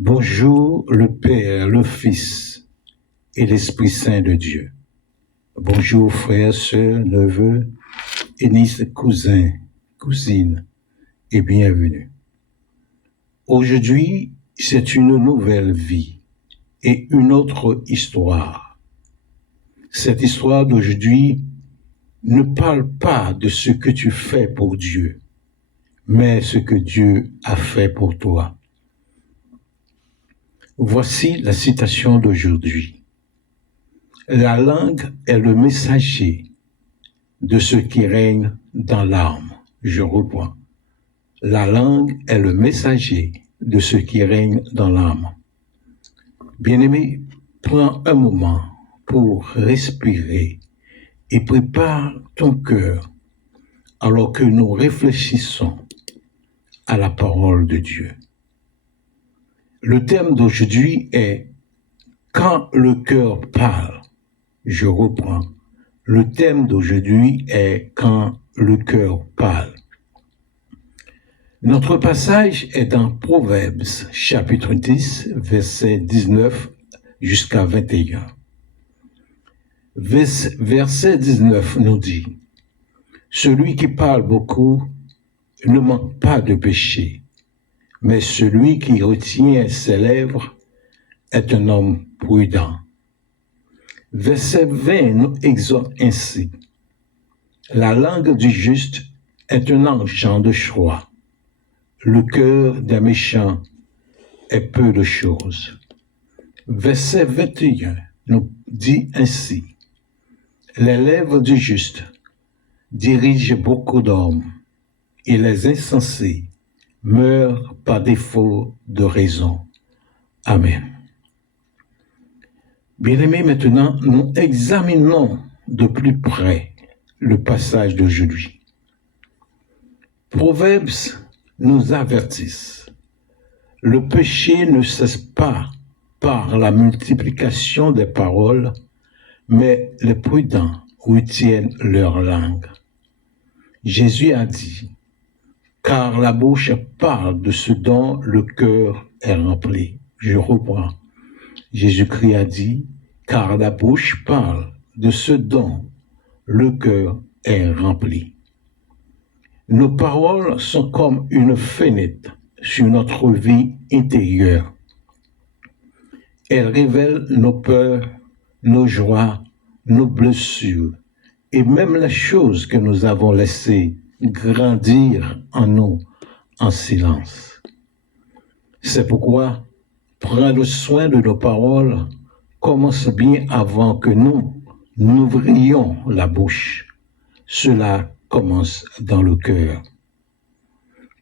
Bonjour le Père, le Fils et l'Esprit Saint de Dieu. Bonjour frères, sœurs, neveux, nièces, cousins, cousines et bienvenue. Aujourd'hui, c'est une nouvelle vie et une autre histoire. Cette histoire d'aujourd'hui ne parle pas de ce que tu fais pour Dieu, mais ce que Dieu a fait pour toi. Voici la citation d'aujourd'hui. La langue est le messager de ce qui règne dans l'âme. Je reprends. La langue est le messager de ce qui règne dans l'âme. Bien-aimé, prends un moment pour respirer et prépare ton cœur alors que nous réfléchissons à la parole de Dieu. Le thème d'aujourd'hui est « Quand le cœur parle ». Je reprends. Le thème d'aujourd'hui est « Quand le cœur parle ». Notre passage est dans Proverbes, chapitre 10, verset 19 jusqu'à 21. Verset 19 nous dit « Celui qui parle beaucoup ne manque pas de péché, mais celui qui retient ses lèvres est un homme prudent. » Verset 20 nous exhorte ainsi. La langue du juste est un argent de choix. Le cœur des méchants est peu de choses. Verset 21 nous dit ainsi. Les lèvres du juste dirigent beaucoup d'hommes et les insensés meurent par défaut de raison. Amen. Bien-aimés, maintenant, nous examinons de plus près le passage d'aujourd'hui. Proverbes nous avertissent. Le péché ne cesse pas par la multiplication des paroles, mais les prudents retiennent leur langue. Jésus a dit, car la bouche parle de ce dont le cœur est rempli. Je reprends. Jésus-Christ a dit, car la bouche parle de ce dont le cœur est rempli. Nos paroles sont comme une fenêtre sur notre vie intérieure. Elles révèlent nos peurs, nos joies, nos blessures et même les choses que nous avons laissées grandir en nous en silence. C'est pourquoi prendre soin de nos paroles commence bien avant que nous n'ouvrions la bouche. Cela commence dans le cœur.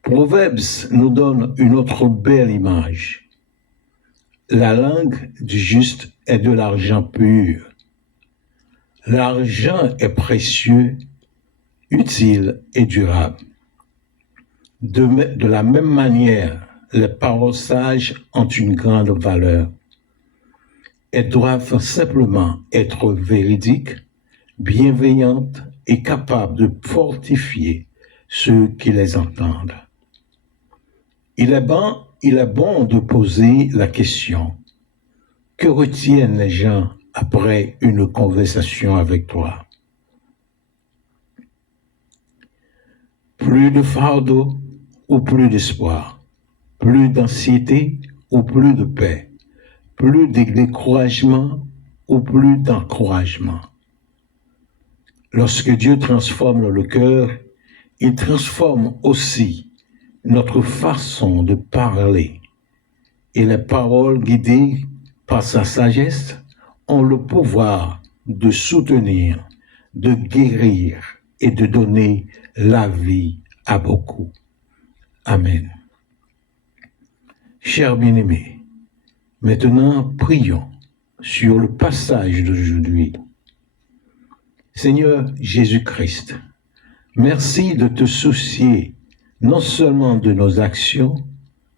Proverbes nous donne une autre belle image. La langue du juste est de l'argent pur. L'argent est précieux, utile et durable. De la même manière, les paroles sages ont une grande valeur. Elles doivent simplement être véridiques, bienveillantes et capables de fortifier ceux qui les entendent. Il est bon de poser la question, que retiennent les gens après une conversation avec toi? Plus de fardeau ou plus d'espoir? Plus d'anxiété ou plus de paix? Plus de découragement ou plus d'encouragement? Lorsque Dieu transforme le cœur, il transforme aussi notre façon de parler. Et les paroles guidées par sa sagesse ont le pouvoir de soutenir, de guérir et de donner la vie à beaucoup. Amen. Chers bien-aimés, maintenant prions sur le passage d'aujourd'hui. Seigneur Jésus-Christ, merci de te soucier non seulement de nos actions,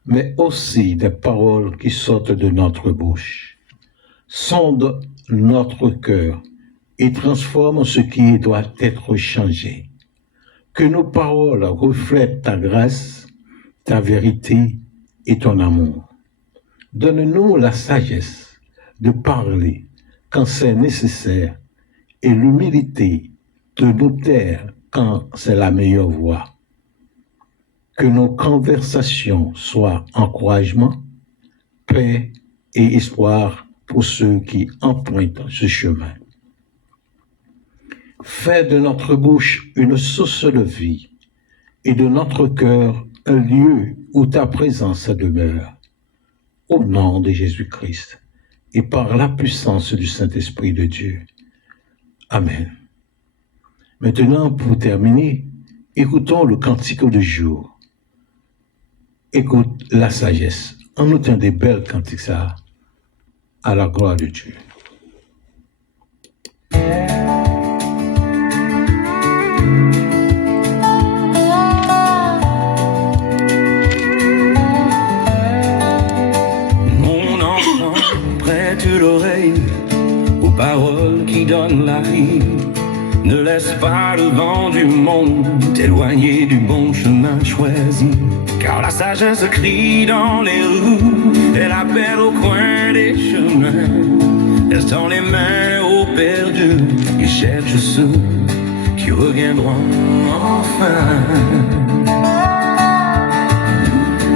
mais aussi des paroles qui sortent de notre bouche. Sonde notre cœur et transforme ce qui doit être changé. Que nos paroles reflètent ta grâce, ta vérité et ton amour. Donne-nous la sagesse de parler quand c'est nécessaire et l'humilité de nous taire quand c'est la meilleure voie. Que nos conversations soient encouragement, paix et espoir pour ceux qui empruntent ce chemin. Fais de notre bouche une source de vie et de notre cœur un lieu où ta présence demeure. Au nom de Jésus-Christ et par la puissance du Saint-Esprit de Dieu. Amen. Maintenant, pour terminer, écoutons le cantique du jour. Écoute la sagesse. On entend des belles cantiques ça à la gloire de Dieu. Mon enfant, prête l'oreille aux paroles qui donnent la vie. Ne laisse pas le vent du monde t'éloigner du bon chemin choisi. Car la sagesse crie dans les rues, elle appelle au coin des chemins. Elle tend les mains aux perdus et cherche ceux qui reviendront enfin.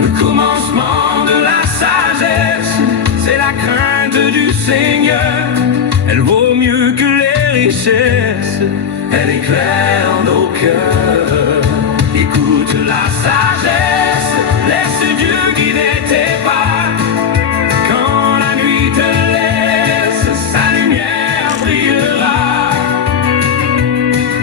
Le commencement de la sagesse, c'est la crainte du Seigneur. Elle vaut mieux que les richesses, elle éclaire nos cœurs. Écoute la sagesse, laisse Dieu guider tes pas. Quand la nuit te laisse, sa lumière brillera.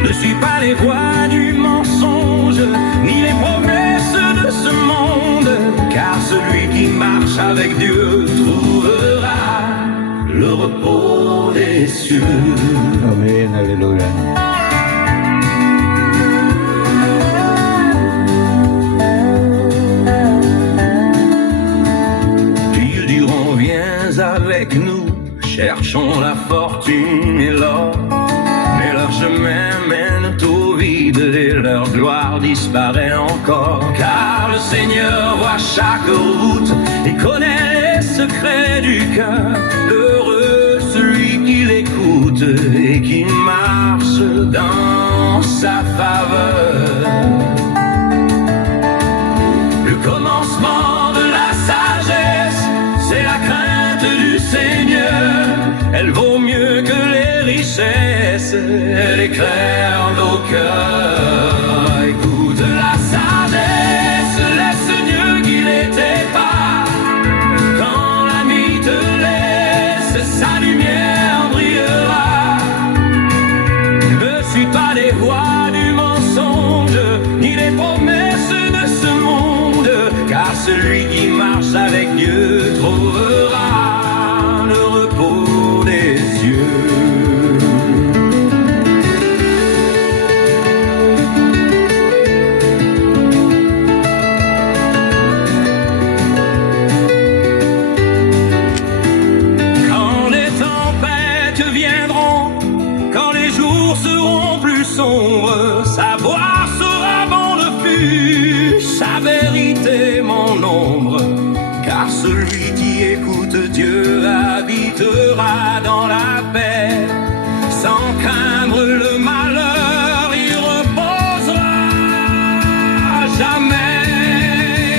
Ne suis pas les voies du mensonge, ni les promesses de ce monde, car celui qui marche avec Dieu trouvera le repos des cieux. Amen, alléluia. Ils diront, viens avec nous, cherchons la fortune et l'or. Mais leur chemin mène au vide et leur gloire disparaît encore. Car le Seigneur voit chaque route et connaît les secrets du cœur. Heureux celui qui l'écoute et qui marche dans sa faveur. Le commencement de la sagesse, c'est la crainte du Seigneur. Elle vaut mieux que les richesses, elle éclaire nos cœurs. Écoute la sagesse, laisse Dieu guider tes pas. Quand la nuit te laisse, sa lumière brillera. Ne suis pas les voies du mensonge, ni les promesses de ce monde, car celui qui marche avec Dieu trouvera le repos des cieux. Quand les tempêtes viendront, quand les jours seront plus sombres, sa voix sera mon refuge, sa vérité mon ombre. Car celui qui écoute Dieu habitera dans la paix, sans craindre le malheur, il reposera jamais.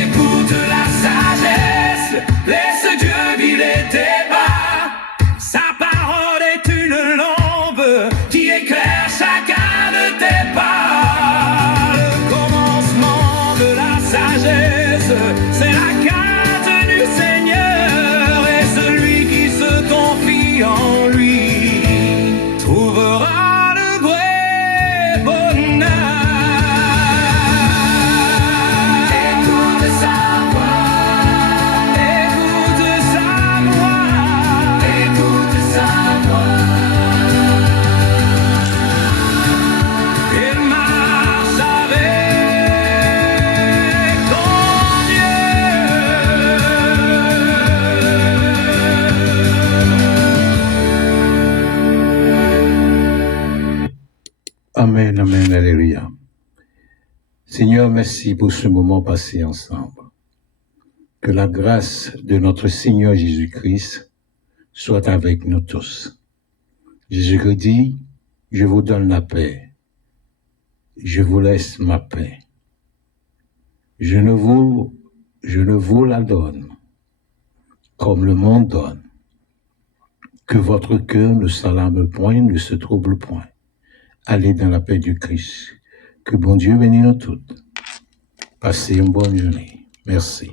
Écoute la sagesse, laisse Dieu guider tes pas. Sa parole est une lampe qui éclaire chacun de tes pas. Le commencement de la sagesse, c'est la crainte du Seigneur, et celui qui se confie en lui trouvera le vrai bonheur. Écoute sa voix, écoute sa voix, écoute sa voix. Il marche avec ton Dieu. Amen, amen, alléluia. Seigneur, merci pour ce moment passé ensemble. Que la grâce de notre Seigneur Jésus-Christ soit avec nous tous. Jésus dit, je vous donne la paix. Je vous laisse ma paix. Je ne vous la donne comme le monde donne. Que votre cœur ne s'alarme point, ne se trouble point. Allez dans la paix du Christ. Que bon Dieu bénisse nous toutes. Passez une bonne journée. Merci.